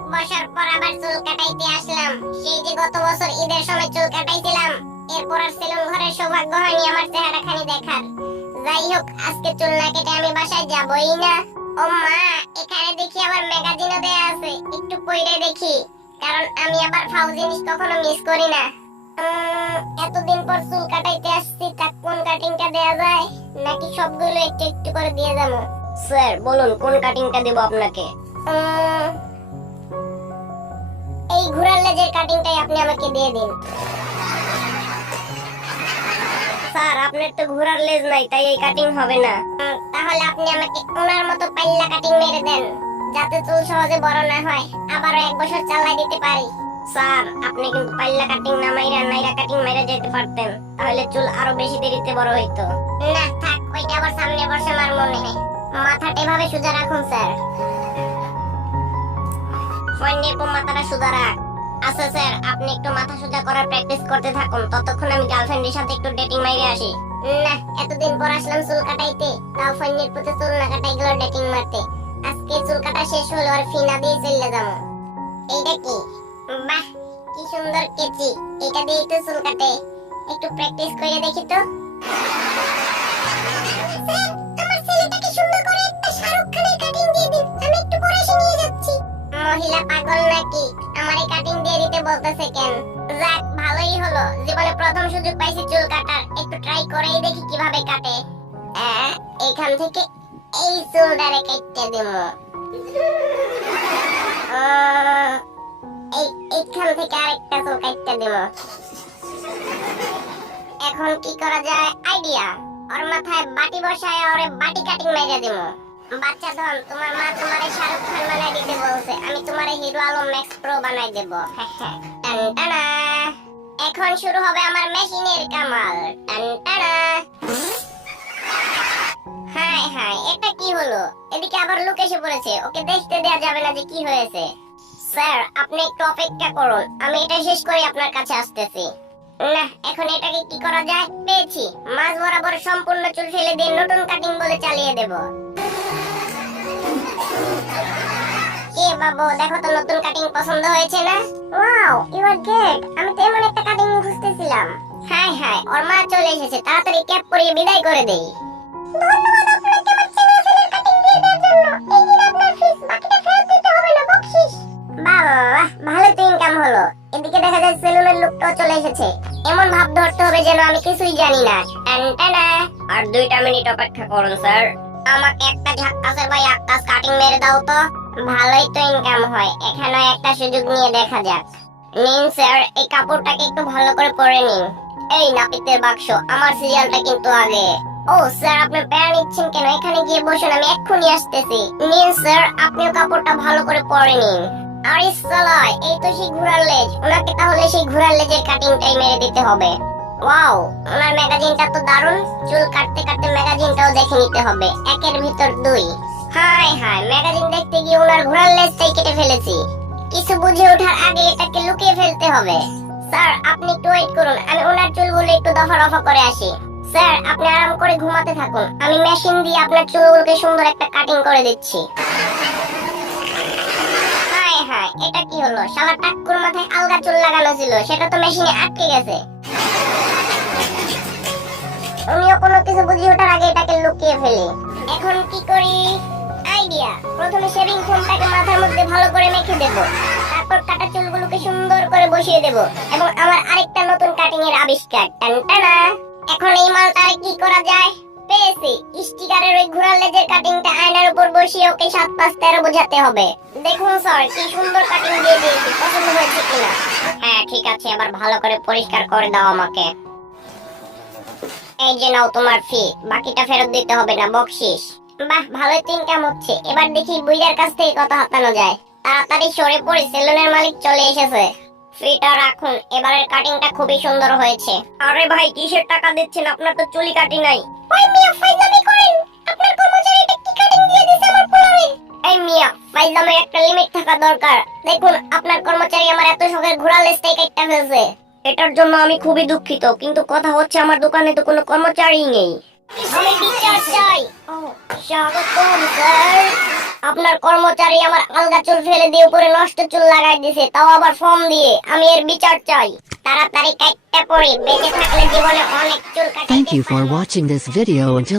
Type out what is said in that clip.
এক বছর পর আবার চুল কাটাইতে আসলাম। সেই যে গত বছর ঈদের সময় চুল কাটাইছিলাম, এরপর আর সেলুন ঘরের সৌভাগ্য হয়নি আমার চেহারাখানি দেখার। যাই হোক, আজকে চুল না কেটে আমি বাসায় যাবই না। ও মা, এখানে দেখি আবার ম্যাগাজিনও দেয়া আছে, একটু পড়ে দেখি, কারণ আমি আবার ফাউ জিনিস কখনো মিস করি না। এতদিন পর চুল কাটাইতে আসছি, তা কোন কাটিংটা দেয়া যায়, নাকি সবগুলো একটু একটু করে দিয়ে যাবো? স্যার বলুন কোন কাটিংটা দেব আপনাকে? এই ঘোড়ার লেজের কাটিংটাই আপনি আমাকে দিয়ে দিন। স্যার আপনার তো ঘোড়ার লেজ নাই, তাই এই কাটিং হবে না। তাহলে আপনি আমাকে ওনার মতো পাল্লা কাটিং মেরে দেন, যাতে চুল সহজে বড় না হয়, আবারও এক বছর চালাই দিতে পারি। স্যার আপনি কিন্তু পাল্লা কাটিং না মাইরা নাইরা কাটিং মাইরা যেতে পারতেন, তাহলে চুল আরো বেশি দেরিতে বড় হইতো। না থাক, ওইটা আবার সামনে বর্ষে আমার মনে হয়। মাথাটা এভাবে সোজা রাখুন স্যার। ফোনের পর মাথাটা সোজা রাখ। আচ্ছা স্যার, আপনি একটু মাথা সোজা করার প্র্যাকটিস করতে থাকুন, ততক্ষণ আমি গার্লফ্রেন্ডের সাথে একটু ডেটিং মাইরে আসি। না, এতদিন পর আসলাম চুল কাটাইতে, তাও ফোনের প্রতি চুল না কাটাই গেল ডেটিং মারতে। আজকে চুল কাটা শেষ হলো আর ফিনা দিয়ে চলে যাবো। এইটা কি? বাহ, কি সুন্দর কেচি, এটা দিয়ে তো চুল কাটে। একটু প্র্যাকটিস করে দেখি তো। স্যার, আমার ছেলেটাকে সুন্দর করে একটা শাহরুখ খানের কাটিং দিয়ে দিন, আমি একটু পরে এসে নিয়ে যাচ্ছি। মহিলা পাগল নাকি, আমারে কাটিং দিয়ে দিতে বলতেছে কেন? যাক, ভালোই হলো, জীবনে প্রথম সুযোগ পাইছি চুল কাটার, একটু ট্রাই করেই দেখি কিভাবে কাটে। এখান থেকে এই চুলটারে কেটে দেবো। এইখান থেকে আরেকটা চুল কাটতে দেবো। এখন কি করা যায়? আইডিয়া! ওর মাথায় বাটি বসায় ওরে বাটি কাটিং মেরে দেবো। বাচ্চা ধন, তোমার মা তোমারে শাহরুখ খান বানাই দিতে বলছে, আমি তোমারে হিরো আলম ম্যাক্স প্রো বানাই দেব। টানটানা! এখন শুরু হবে আমার মেশিনের কামাল। টানটানা! হাই হাই, এটা কি হলো? এদিকে আবার লোক এসে পড়েছে, ওকে দেখতে দেয়া যাবে না যে কি হয়েছে। স্যার আপনি একটু অপেক্ষা করুন, আমি এটা শেষ করে আপনার কাছে আসতেছি। না, এখন এটাকে কি করা যায়? পেয়েছি! মাঝ বরাবর সম্পূর্ণ চুল ফেলে দিয়ে নতুন কাটিং বলে চালিয়ে দেব। এ বাবু, দেখো তো নতুন কাটিং পছন্দ হয়েছে না? Wow, you are great! আমি তো এমন একটা কাটিং খুঁজতেছিলাম। হাই হাই, ওর মা চলে এসেছে, তাড়াতাড়ি ক্যাপ পরিয়ে বিদায় করে দেই। ধন্যবাদ আপনাকে আমার ছেলের কাটিং দিয়ে দেওয়ার জন্য। এই নিন আপনার ফিস, বাকিটা ফেরত দিতে হবে না, বকশিশ। বাহ, ভালো তো ইনকাম হলো। এদিকে দেখা যায় সেলুনের লোকটাও চলে এসেছে। এমন ভাব ধরতে হবে যেন আমি কিছুই জানি না। টানটানা! আর 2টা মিনিট অপেক্ষা করুন স্যার। আমাকে একটা ঝাক্কাসের ভাই আক্কাস কাটিং মেরে দাও তো। ভালোই তো ইনকাম হয়, এখানে একটা সুযোগ নিয়ে দেখা যাক। নিন স্যার, এই কাপড়টাকে একটু ভালো করে পরে নিন। এই নাপিতের বাক্স, আমার সিরিয়ালটা কিন্তু আগে। ও স্যার, আপনি প্যারা নিচ্ছেন কেন? এখানে গিয়ে বসুন, আমি এক্ষুনি আসতেছি। নিন স্যার, আপনিও কাপড়টা ভালো করে পরে নিন। আরে সালাই, এই তো সেই ঘোড়ার লেজ। ওনাকে তাহলে সেই ঘোড়ার লেজের কাটিংটাই মেরে দিতে হবে। ওয়াও, ওনার ম্যাগাজিনটা তো দারুণ। চুল কাটতে কাটতে ম্যাগাজিনটাও দেখে নিতে হবে, একের ভিতর দুই। হাই হাই, ম্যাগাজিন দেখতে গিয়ে ওনার ঘোড়ার লেজটাই কেটে ফেলেছি। কিছু বুঝে ওঠার আগে এটাকে লুকিয়ে ফেলতে হবে। স্যার আপনি একটু ওয়েট করুন, আমি ওনার চুলগুলো একটু দফা রফা করে আসি। স্যার আপনি আরাম করে ঘুমাতে থাকুন, আমি মেশিন দিয়ে আপনার চুলগুলোকে সুন্দর একটা কাটিং করে দিচ্ছি। হাই হাই, এটা কি হলো? শালা টাক্কুর মাথায় আলগা চুল লাগানো ছিল, সেটা তো মেশিনে আটকে গেছে। আমিও কোনো কিছু বুঝে ওঠার আগে এটাকে লুকিয়ে ফেলি। এখন কি করি? আইডিয়া! প্রথমে শেভিং ফোমটাকে মাথার মধ্যে ভালো করে মেখে দেব, তারপর কাটা চুলগুলোকে সুন্দর করে বসিয়ে দেব, এবং আমার আরেকটা নতুন কাটিং এর আবিষ্কার। টানটানা! এখন এই মালটা কি করা যায়? পেয়েছি! স্টিকারের ওই ঘোড়ার লেজের কাটিংটা আয়নার উপর বসিয়ে ওকে 7 5 13 বোঝাতে হবে। দেখুন স্যার, কি সুন্দর কাটিং দিয়ে দিয়েছি, পছন্দ হয়েছে কিনা? হ্যাঁ ঠিক আছে, এবার ভালো করে পরিষ্কার করে দাও আমাকে। এই যে নাও তোমার ফি, বাকিটা ফেরত দিতে হবে না, বকশিশ। বাহ, ভালোই তো ইনকাম হচ্ছে। এবার দেখি বুইয়ার কাছ থেকে কত হাতানো যায়। তাড়াতাড়ি সরে পড়ি, সেলুনের মালিক চলে এসেছে। ফিটা রাখুন, এবারের কাটিংটা খুবই সুন্দর হয়েছে। আরে ভাই, কিসের টাকা দিচ্ছেন? আপনার তো চুলই কাটি নাই। ওই মিয়া, ফাইজলামি করেন? আপনার কর্মচারীটা কি কাটিং দিয়ে দিয়েছে আমার পোলারে? এই মিয়া, ফাইজলামের একটা লিমিট থাকা দরকার। দেখুন, আপনার কর্মচারী আমার এত শখের ঘোড়ার লেজটাই কেটে ফেলছে। এটার জন্য আমি খুবই দুঃখিত, কিন্তু কথা হচ্ছে আমার দোকানে তো কোনো কর্মচারী নেই। আমি বিচার চাই। ও, স্বাগতম স্যার। আপনার কর্মচারী আমার আলগা চুল ফেলে দিয়ে উপরে নষ্ট চুল লাগাই দিছে, তাও আবার ফর্ম দিয়ে। আমি এর বিচার চাই। তাড়াতাড়ি কাটতে পড়ি, বেঁচে থাকলে জীবনে অনেক চুল কাটাইতে Thank you for পারবো। watching this video until